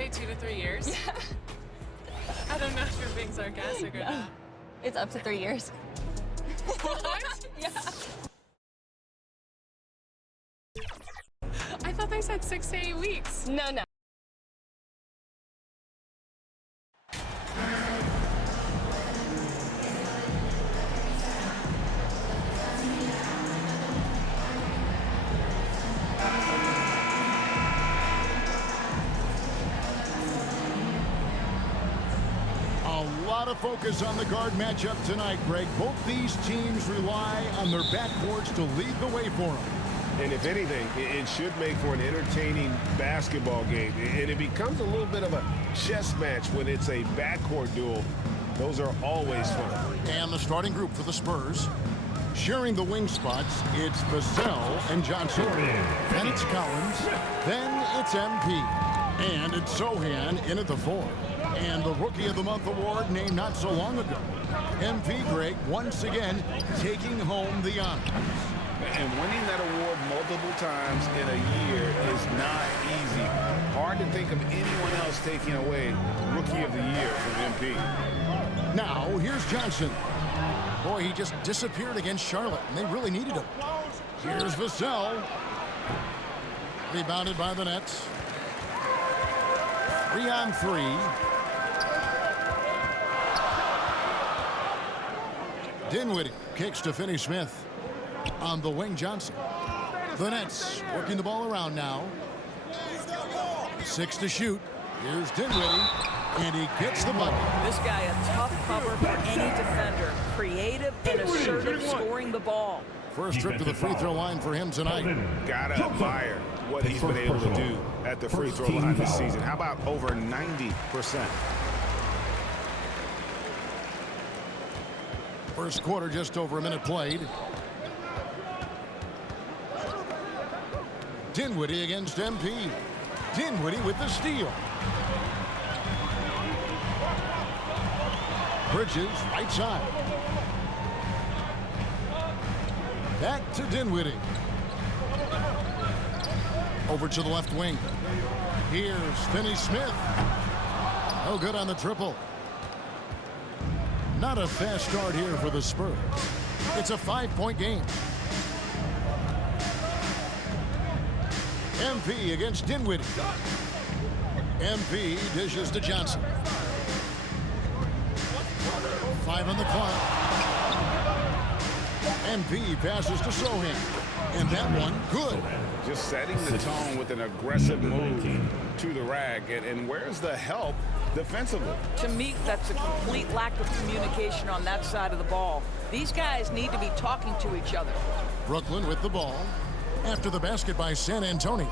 say 2 to 3 years? Yeah. I don't know if you're being sarcastic or not. It's up to 3 years. What? Yeah. I thought they said 6 to 8 weeks. No. A lot of focus on the guard matchup tonight, Greg. Both these teams rely on their backcourts to lead the way for them. And if anything, it should make for an entertaining basketball game. And it becomes a little bit of a chess match when it's a backcourt duel. Those are always fun. And the starting group for the Spurs. Sharing the wing spots, it's Vassell and Johnson. Then it's Collins. Then it's MP. And it's Sohan in at the 4. And the Rookie of the Month award named not so long ago. MP Greg once again taking home the honors. And winning that award multiple times in a year is not easy. Hard to think of anyone else taking away Rookie of the Year from MP. Now, here's Johnson. Boy, he just disappeared against Charlotte, and they really needed him. Here's Vassell. Rebounded by the Nets. 3-on-3. Dinwiddie kicks to Finney-Smith. On the wing, Johnson. The Nets working the ball around now. 6 to shoot. Here's Dinwiddie, and he gets the bucket. This guy a tough cover for any defender. Creative and assertive scoring the ball. First trip to the free throw line for him tonight. Gotta admire what he's been able to do at the free throw line this season. How about over 90%? First quarter, just over a minute played. Dinwiddie against MP. Dinwiddie with the steal. Bridges, right side. Back to Dinwiddie. Over to the left wing. Here's Finney-Smith. No good on the triple. Not a fast start here for the Spurs. It's a 5-point game. MP against Dinwiddie. MP dishes to Johnson. 5 on the clock. MP passes to Sohan. And that one, good. Just setting the tone with an aggressive move to the rack. And where's the help defensively? To me, that's a complete lack of communication on that side of the ball. These guys need to be talking to each other. Brooklyn with the ball. After the basket by San Antonio.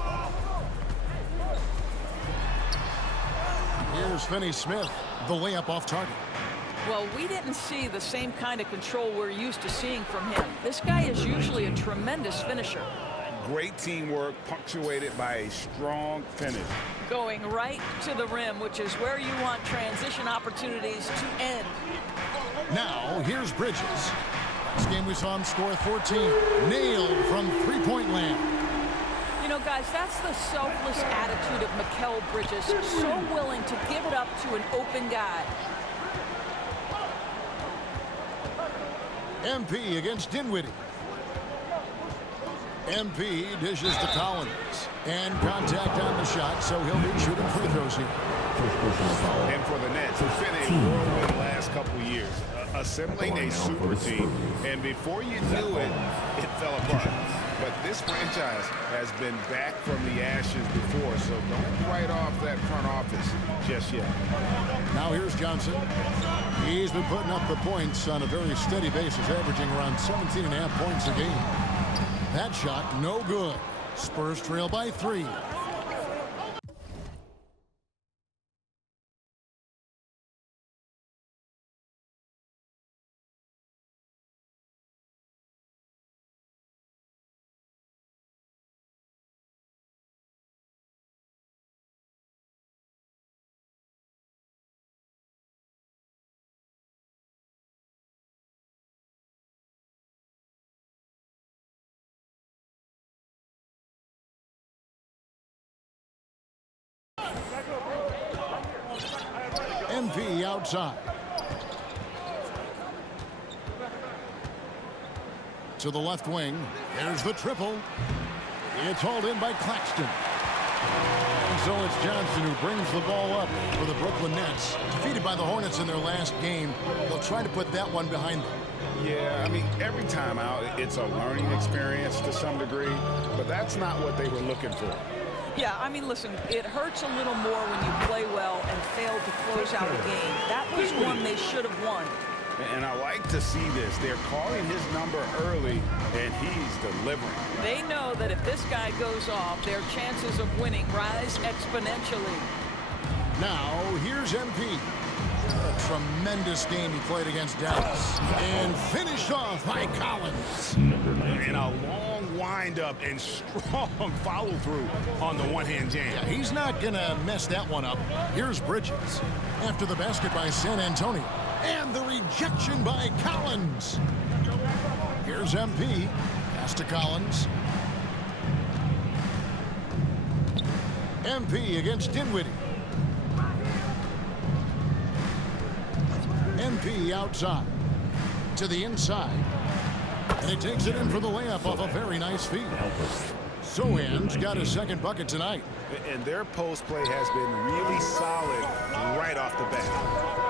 Here's Finney-Smith. The layup off target. Well, we didn't see the same kind of control we're used to seeing from him. This guy is usually a tremendous finisher. Great teamwork punctuated by a strong finish. Going right to the rim, which is where you want transition opportunities to end. Now, here's Bridges. Last game we saw him score 14. Nailed from three-point land. You know, guys, that's the selfless attitude of Mikal Bridges. So willing to give it up to an open guy. MP against Dinwiddie. MP dishes to Collins. And contact on the shot, so he'll be shooting free throws here. And for the Nets, it's been a whirlwind last couple years. Assembling a super team, and before you knew it, it fell apart. But this franchise has been back from the ashes before, so don't write off that front office just yet. Now here's Johnson. He's been putting up the points on a very steady basis, averaging around 17.5 points a game. That shot, no good. Spurs trail by 3. outside. To the left wing. There's the triple. It's hauled in by Claxton. And so it's Johnson who brings the ball up for the Brooklyn Nets. Defeated by the Hornets in their last game. They'll try to put that one behind them. Yeah, I mean, every time out, it's a learning experience to some degree, but that's not what they were looking for. Yeah, I mean, listen, it hurts a little more when you play well and fail to close out a game. That was one they should have won. And I like to see this. They're calling his number early, and he's delivering. They know that if this guy goes off, their chances of winning rise exponentially. Now, here's MP. A tremendous game he played against Dallas. And finished off by Collins. And a long windup and strong follow-through on the one-hand jam. Yeah, he's not going to mess that one up. Here's Bridges. After the basket by San Antonio. And the rejection by Collins. Here's MP. Pass to Collins. MP against Dinwiddie. MP outside. To the inside. And he takes it in for the layup off a very nice feed. Sohan's got his second bucket tonight. And their post play has been really solid right off the bat.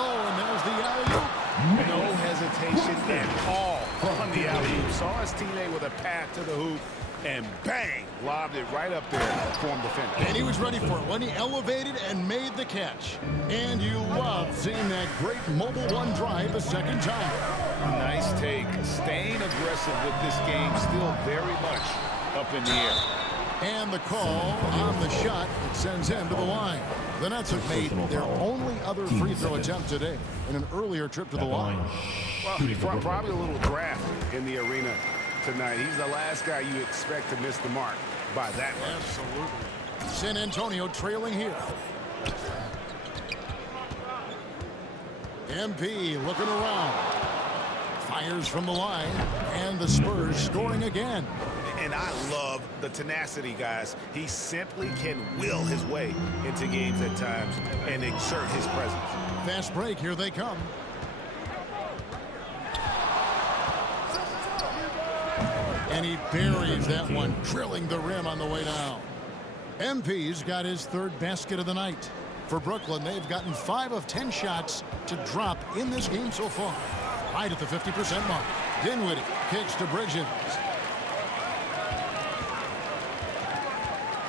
Oh, and there's the alley-oop. No hesitation at all on the alley-oop. Saw his teammate with a path to the hoop, and bang, lobbed it right up there for him to finish. And he was ready for it when he elevated and made the catch. And you love seeing that great mobile one drive a second time. Nice take. Staying aggressive with this game, still very much up in the air. And the call on the shot that sends him to the line. The Nets have made their only other free throw attempt today in an earlier trip to the line. Well, probably a little draft in the arena tonight. He's the last guy you expect to miss the mark by that much. Absolutely. San Antonio trailing here. MP looking around. Fires from the line. And the Spurs scoring again. And I love the tenacity, guys. He simply can will his way into games at times and exert his presence. Fast break. Here they come. And he buries that one, drilling the rim on the way down. MP's got his third basket of the night. For Brooklyn, they've gotten 5 of 10 shots to drop in this game so far. Right at the 50% mark. Dinwiddie kicks to Bridges.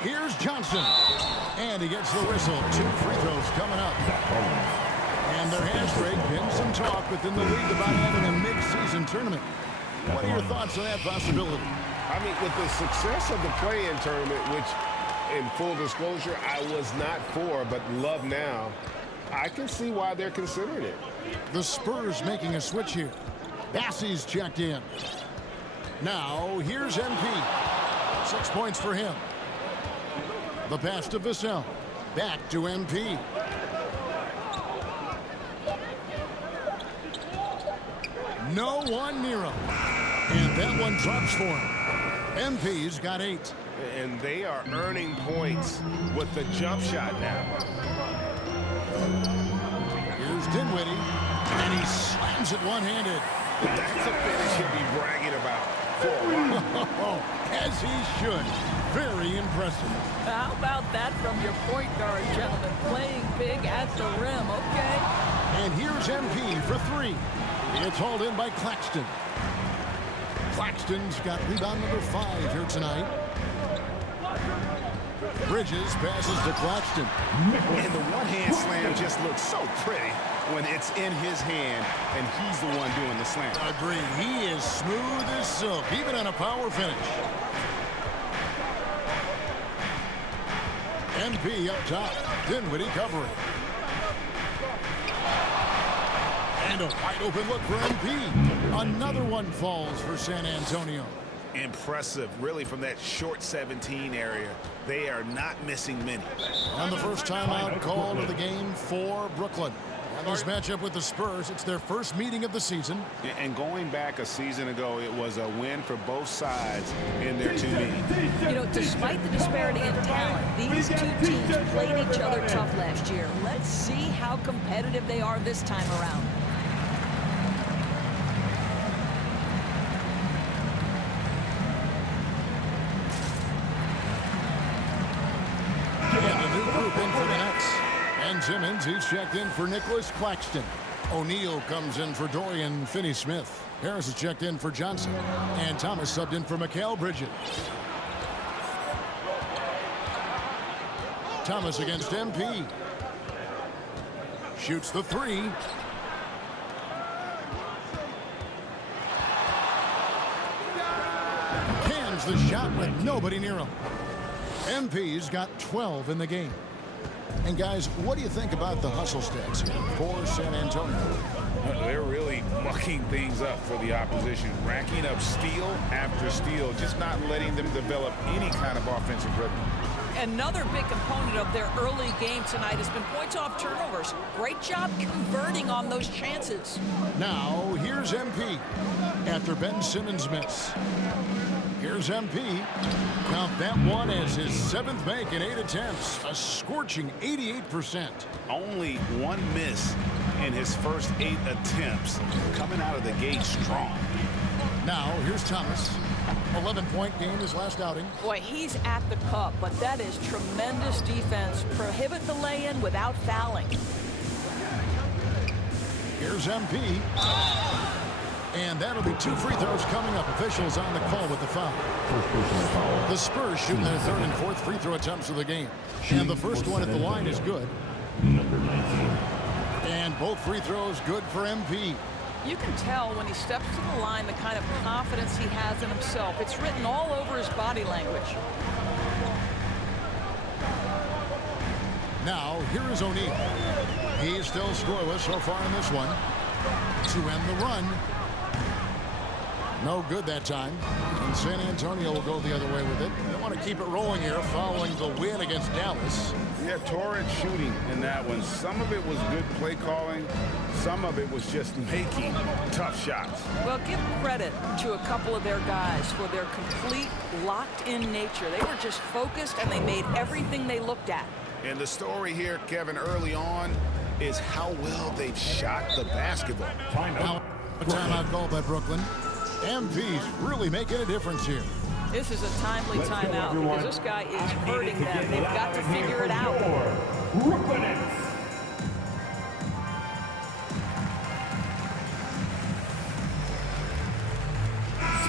Here's Johnson. And he gets the whistle. 2 free throws coming up. And there has, Greg, been some talk within the league about having a mid-season tournament. What are your thoughts on that possibility? I mean, with the success of the play-in tournament, which, in full disclosure, I was not for, but love now, I can see why they're considering it. The Spurs making a switch here. Bassey's checked in. Now, here's MP. 6 points for him. The pass to Vassell. Back to MP. No one near him. And that one drops for him. MP's got 8. And they are earning points with the jump shot now. Here's Dinwiddie. And he slams it one-handed. That's a finish he'll be bragging about for a while. As he should. Very impressive. How about that from your point guard, gentlemen? Playing big at the rim, okay? And here's MP for 3. It's hauled in by Claxton. Claxton's got rebound number 5 here tonight. Bridges passes to Claxton. And the one-hand slam just looks so pretty when it's in his hand and he's the one doing the slam. Agreed. He is smooth as silk, even on a power finish. MP up top. Dinwiddie covering. And a wide open look for MP. Another one falls for San Antonio. Impressive, really, from that short 17 area. They are not missing many. And the first timeout called of the game for Brooklyn. And this matchup with the Spurs, it's their first meeting of the season. And going back a season ago, it was a win for both sides in their two meetings. You know, despite the disparity in talent, these two teams played each other tough last year. Let's see how competitive they are this time around. And a new group in for the Nets. Ben Simmons, he's checked in for Nicholas Claxton. O'Neal comes in for Dorian Finney-Smith. Harris is checked in for Johnson. And Thomas subbed in for Mikal Bridges. Thomas against MP. Shoots the three. Cans the shot with nobody near him. MP's got 12 in the game. And guys, what do you think about the hustle stats here for San Antonio? They're really mucking things up for the opposition, racking up steal after steal, just not letting them develop any kind of offensive rhythm. Another big component of their early game tonight has been points off turnovers. Great job converting on those chances. Now, here's MP after Ben Simmons' miss. Here's MP. Count that one as his 7th make in 8 attempts. A scorching 88%. Only one miss in his first 8 attempts, coming out of the gate strong. Now, here's Thomas. 11-point game his last outing. Boy, he's at the cup, but that is tremendous defense. Prohibit the lay-in without fouling. Here's MP. And that'll be 2 free throws coming up. Officials on the call with the foul. The Spurs shooting their 3rd and 4th free throw attempts of the game. And the first one at the line is good. Number 19. And both free throws good for MP. You can tell when he steps to the line the kind of confidence he has in himself. It's written all over his body language. Now, here is O'Neal. He's still scoreless so far in this one. To end the run. No good that time. And San Antonio will go the other way with it. They want to keep it rolling here following the win against Dallas. Yeah, torrid shooting in that one. Some of it was good play calling. Some of it was just making tough shots. Well, give credit to a couple of their guys for their complete locked-in nature. They were just focused and they made everything they looked at. And the story here, Kevin, early on is how well they've shot the basketball. Now, a timeout call by Brooklyn. MP's really making a difference here. This is a timely timeout because this guy is hurting them. They've got to figure it out.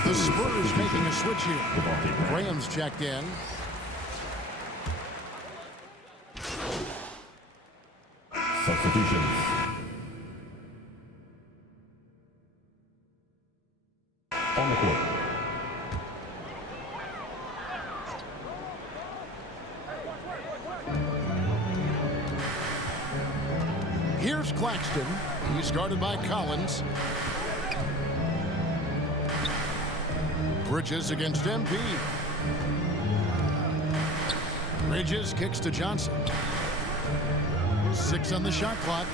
The Spurs making a switch here. Graham's checked in. Substitutions. On the court. Here's Claxton. He's guarded by Collins. Bridges against MP. Bridges kicks to Johnson. 6 on the shot clock.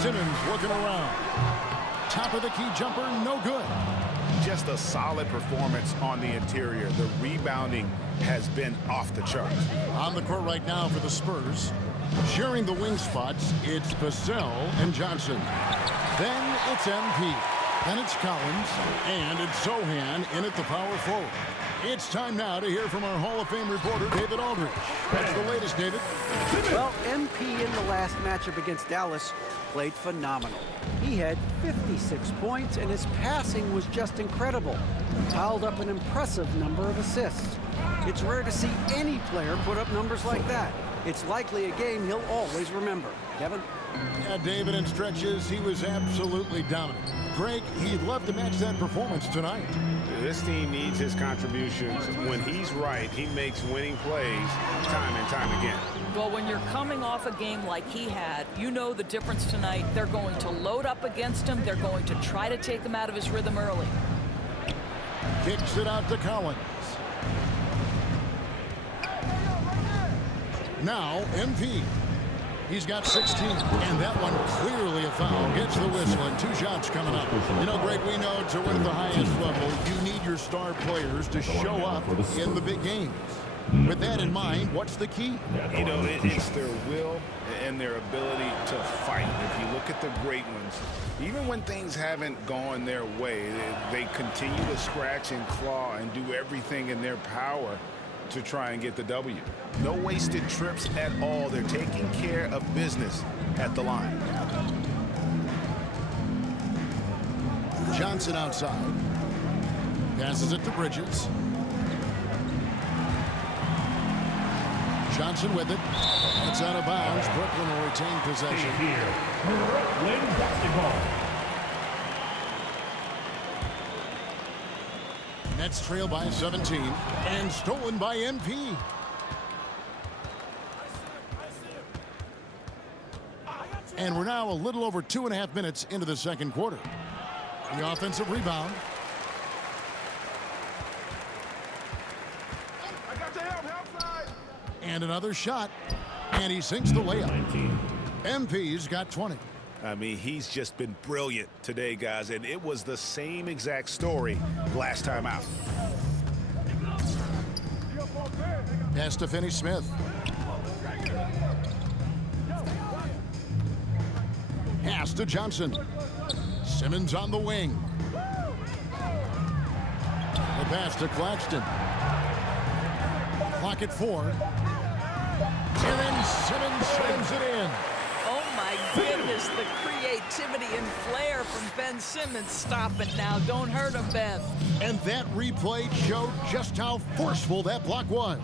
Simmons looking around. Top of the key jumper, no good. Just a solid performance on the interior. The rebounding has been off the charts. On the court right now for the Spurs. Sharing the wing spots, it's Vassell and Johnson. Then it's MP. Then it's Collins. And it's Sohan in at the power forward. It's time now to hear from our Hall of Fame reporter, David Aldridge. That's the latest, David. Well, MP in the last matchup against Dallas played phenomenal. He had 56 points, and his passing was just incredible. Piled up an impressive number of assists. It's rare to see any player put up numbers like that. It's likely a game he'll always remember. Kevin? Yeah, David, in stretches, he was absolutely dominant. Greg, he'd love to match that performance tonight. This team needs his contributions. When he's right, he makes winning plays time and time again. Well, when you're coming off a game like he had, you know the difference tonight. They're going to load up against him. They're going to try to take him out of his rhythm early. Kicks it out to Collins. Now, MP. He's got 16, and that one clearly a foul. Gets the whistle, and 2 shots coming up. You know, Greg, we know to win at the highest level, you need your star players to show up in the big games. With that in mind, what's the key? You know, it's their will and their ability to fight. If you look at the great ones, even when things haven't gone their way, they continue to scratch and claw and do everything in their power to try and get the W. No wasted trips at all. They're taking care of business at the line. Johnson outside. Passes it to Bridges. Johnson with it. It's out of bounds. Brooklyn will retain possession. Here, Brooklyn basketball. Nets trail by 17 and stolen by MP. And we're now a little over 2.5 minutes into the second quarter. The offensive rebound. And another shot. And he sinks the layup. 19. MP's got 20. I mean, he's just been brilliant today, guys, and it was the same exact story last time out. Pass to Finney-Smith. Pass to Johnson. Simmons on the wing. The pass to Claxton. Clock at 4. And then Simmons slams it in. Oh, my goodness, the creativity and flair from Ben Simmons. Stop it now. Don't hurt him, Ben. And that replay showed just how forceful that block was.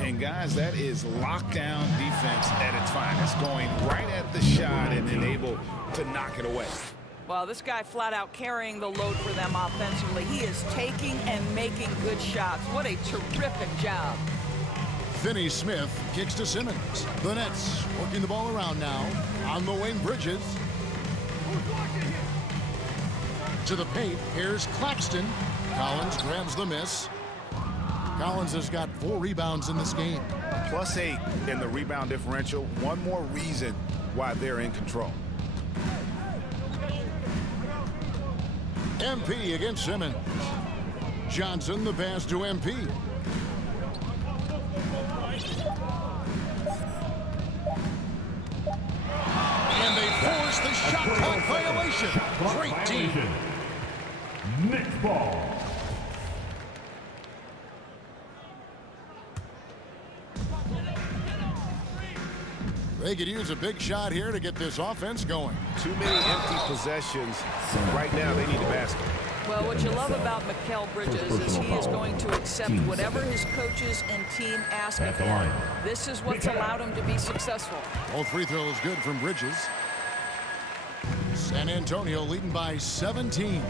And, guys, that is lockdown defense at its finest, going right at the shot and then able to knock it away. Well, this guy flat out carrying the load for them offensively. He is taking and making good shots. What a terrific job. Finney-Smith kicks to Simmons. The Nets working the ball around now. On the wing, Bridges. To the paint, here's Claxton. Collins grabs the miss. Collins has got 4 rebounds in this game. +8 in the rebound differential. One more reason why they're in control. MP against Simmons. Johnson, the pass to MP. And they force the shot clock violation. Great team. Next ball. They could use a big shot here to get this offense going. Too many empty possessions. Right now, they need a basket. Well, what you love about Mikal Bridges is he is going to accept whatever his coaches and team ask of him. This is what's allowed him to be successful. All free throws good from Bridges. San Antonio leading by 17.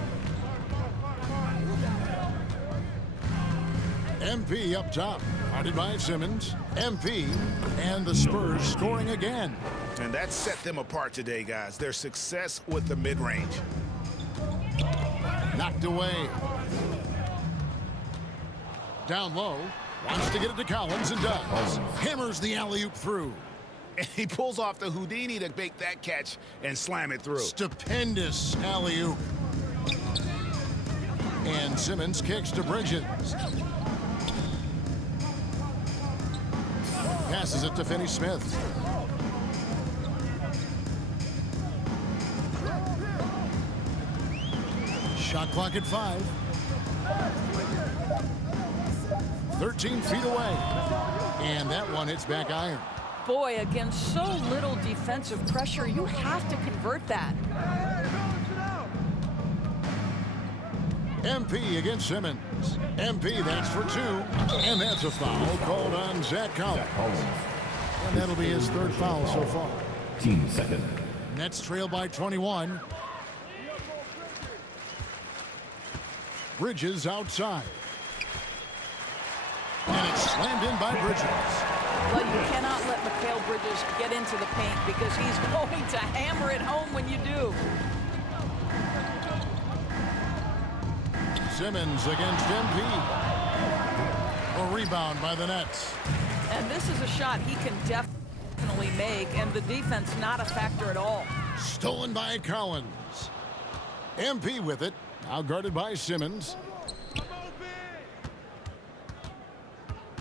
MP up top, guarded by Simmons. MP and the Spurs scoring again. And that set them apart today, guys. Their success with the mid-range. Knocked away. Down low. Wants to get it to Collins and does. Hammers the alley-oop through. And he pulls off the Houdini to make that catch and slam it through. Stupendous alley-oop. And Simmons kicks to Bridges. Passes it to Finney-Smith. Shot clock at 5. 13 feet away. And that one hits back iron. Boy, against so little defensive pressure, you have to convert that. MP against Simmons. MP, that's for 2. And that's a foul called on Zach Collins. And that'll be his 3rd foul so far. Team second. Nets trail by 21. Bridges outside. And it's slammed in by Bridges. Well, you cannot let Mikal Bridges get into the paint because he's going to hammer it home when you do. Simmons against MP. A rebound by the Nets. And this is a shot he can definitely make, and the defense not a factor at all. Stolen by Collins. MP with it. Now guarded by Simmons.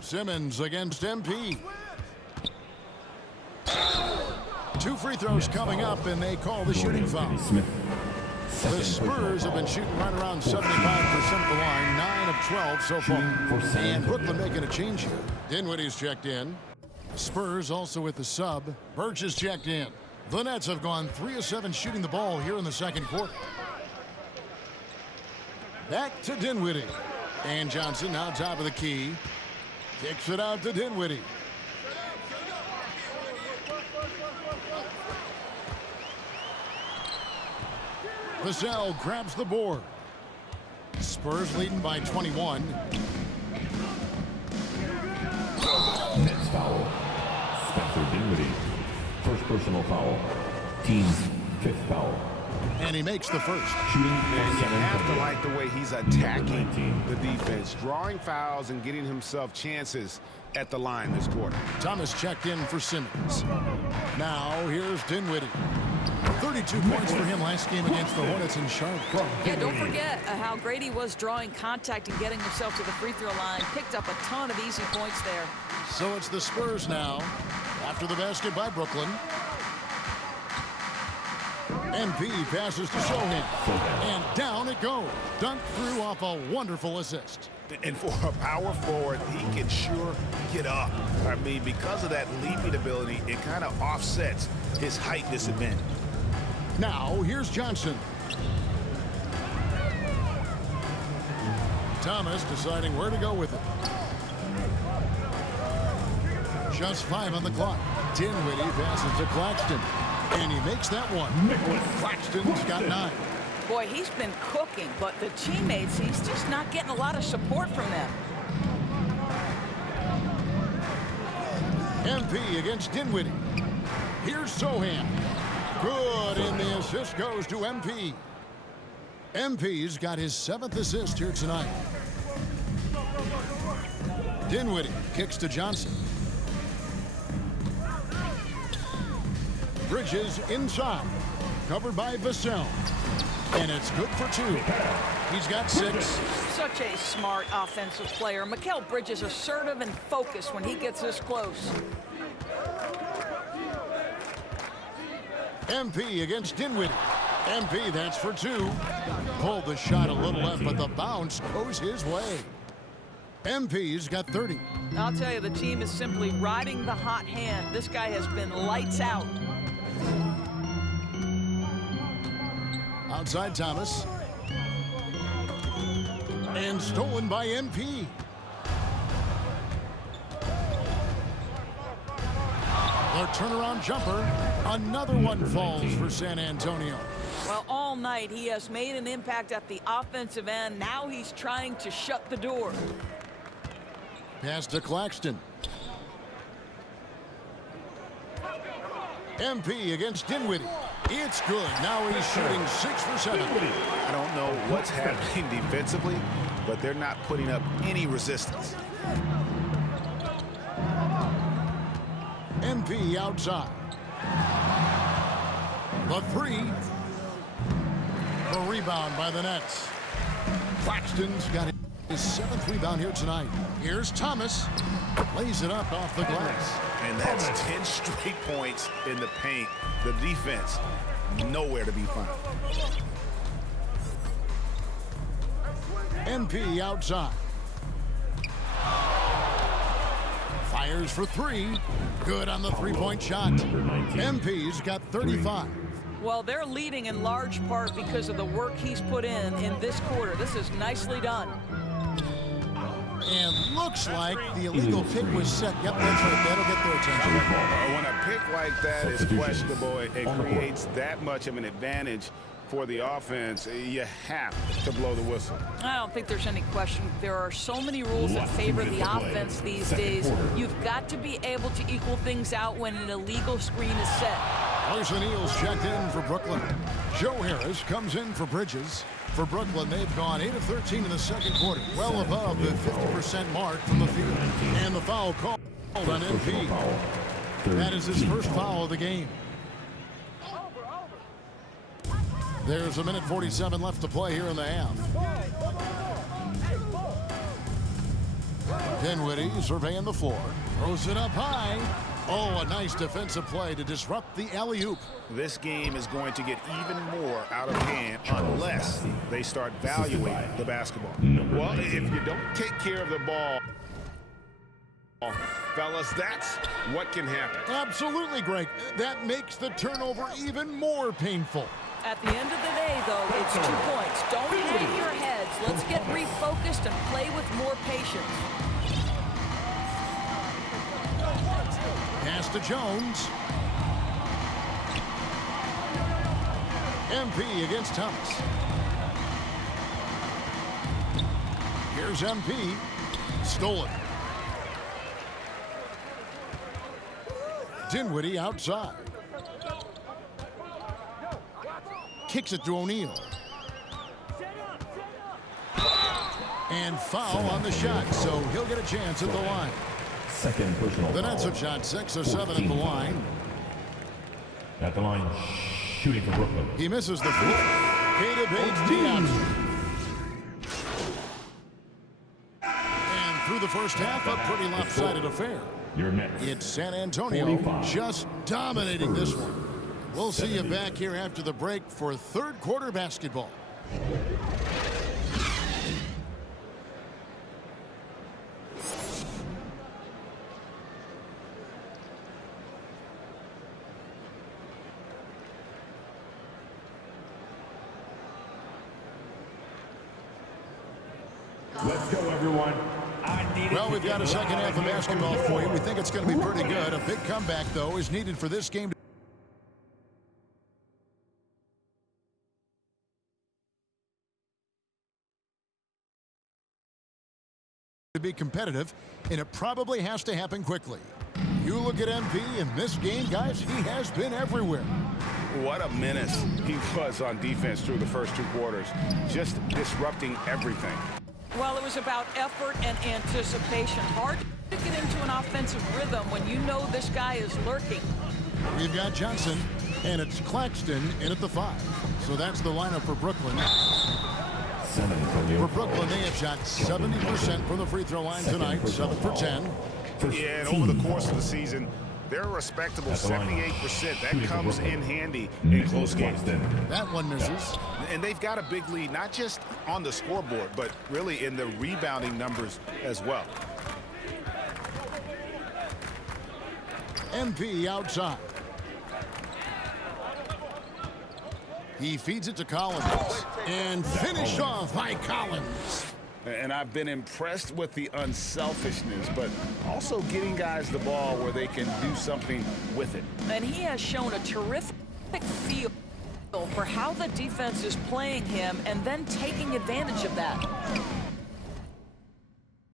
Simmons against MP. 2 free throws coming up, and they call the shooting foul. Smith. The Spurs have been shooting right around 75% at the line, 9 of 12 so far. And Brooklyn making a change here. Dinwiddie's checked in. Spurs also with the sub. Birch is checked in. The Nets have gone 3 of 7 shooting the ball here in the second quarter. Back to Dinwiddie. And Johnson now top of the key. Kicks it out to Dinwiddie. Vassell grabs the board. Spurs leading by 21. Nets foul. Spencer Dinwiddie. First personal foul. Team's 5th foul. And he makes the first. Shooting And you have to like the way he's attacking 19. the defense, drawing fouls and getting himself chances at the line this quarter. Thomas checked in for Simmons. Now here's Dinwiddie. 32 points for him last game against the Hornets in Charlotte. Yeah, don't forget how great he was drawing contact and getting himself to the free throw line. Picked up a ton of easy points there. So it's the Spurs now after the basket by Brooklyn. MP passes to Sohan. And down it goes. Dunked through off a wonderful assist. And for a power forward, he can sure get up. I mean, because of that leaping ability, it kind of offsets his height disadvantage. Now here's Johnson. Thomas deciding where to go with it. Just 5 on the clock. Dinwiddie passes to Claxton. And he makes that one. Claxton's got 9. Boy, he's been cooking, but the teammates, he's just not getting a lot of support from them. MP against Dinwiddie. Here's Sohan. Good, and the assist goes to MP. MP's got his 7th assist here tonight. Dinwiddie kicks to Johnson. Bridges inside. Covered by Vassell. And it's good for 2. He's got 6. Such a smart offensive player. Mikal Bridges assertive and focused when he gets this close. MP against Dinwiddie. MP, that's for 2. Pulled the shot a little left, but the bounce goes his way. MP's got 30. I'll tell you, the team is simply riding the hot hand. This guy has been lights out. Outside Thomas. And stolen by MP. The turnaround jumper. Another one falls for San Antonio. Well, all night he has made an impact at the offensive end. Now he's trying to shut the door. Pass to Claxton. MP against Dinwiddie. It's good. Now he's shooting 6 for 7. I don't know what's happening defensively, but they're not putting up any resistance. MP outside. The 3. The rebound by the Nets. Claxton's got his 7th rebound here tonight. Here's Thomas. Lays it up off the glass. And that's 10 straight points in the paint. The defense, nowhere to be found. MP outside. Fires for 3. Good on the 3-point shot. MP's got 35. Well, they're leading in large part because of the work he's put in this quarter. This is nicely done. And looks like the illegal pick was set. Yep, that's right. That'll get their attention. When a pick like that is questionable, it creates that much of an advantage for the offense. You have to blow the whistle. I don't think there's any question. There are so many rules that favor the offense these days. You've got to be able to equal things out when an illegal screen is set. Royce O'Neal's checked in for Brooklyn. Joe Harris comes in for Bridges. For Brooklyn, they've gone 8 of 13 in the second quarter, well above the 50% mark from the field. And the foul call. on First personal MP. foul. Third That is his team first foul of the game. There's a minute 47 left to play here in the half. Dinwiddie surveying the floor. Throws it up high. Oh, a nice defensive play to disrupt the alley-oop. This game is going to get even more out of hand unless they start valuing the basketball. Well, if you don't take care of the ball, fellas, that's what can happen. Absolutely, Greg. That makes the turnover even more painful. At the end of the day, though, it's 2 points. Don't hang your heads. Let's get refocused and play with more patience. Pass to Jones. MP against Thomas. Here's MP. Stolen. Dinwiddie outside. Kicks it to O'Neal. And foul on the shot, so he'll get a chance at the line. Second personal The foul. Nets have shot 6 or 7 at the line. At the line, shooting for Brooklyn. He misses the free. Keita Bates-Diop. And through the first half, a pretty lopsided affair. Your Nets. It's San Antonio 45. just dominating this one. We'll see you back here after the break for third quarter basketball. Let's go, everyone. Well, we've got a second half of basketball for you. We think it's going to be pretty good. A big comeback, though, is needed for this game to be competitive, and it probably has to happen quickly. You look at MP in this game, guys, he has been everywhere. What a menace he was on defense through the first 2 quarters, just disrupting everything. Well, it was about effort and anticipation. Hard to get into an offensive rhythm when you know this guy is lurking. We've got Johnson, and it's Claxton in at the 5. So that's the lineup for Brooklyn. San Antonio. For Brooklyn, they have shot 70% from the free throw line tonight, 7 for 10. Yeah, and over the course of the season, they're a respectable 78%. That comes in handy in close games. That one misses. And they've got a big lead, not just on the scoreboard, but really in the rebounding numbers as well. MP outside. He feeds it to Collins. And finished off by Collins. And I've been impressed with the unselfishness, but also getting guys the ball where they can do something with it. And he has shown a terrific feel for how the defense is playing him and then taking advantage of that.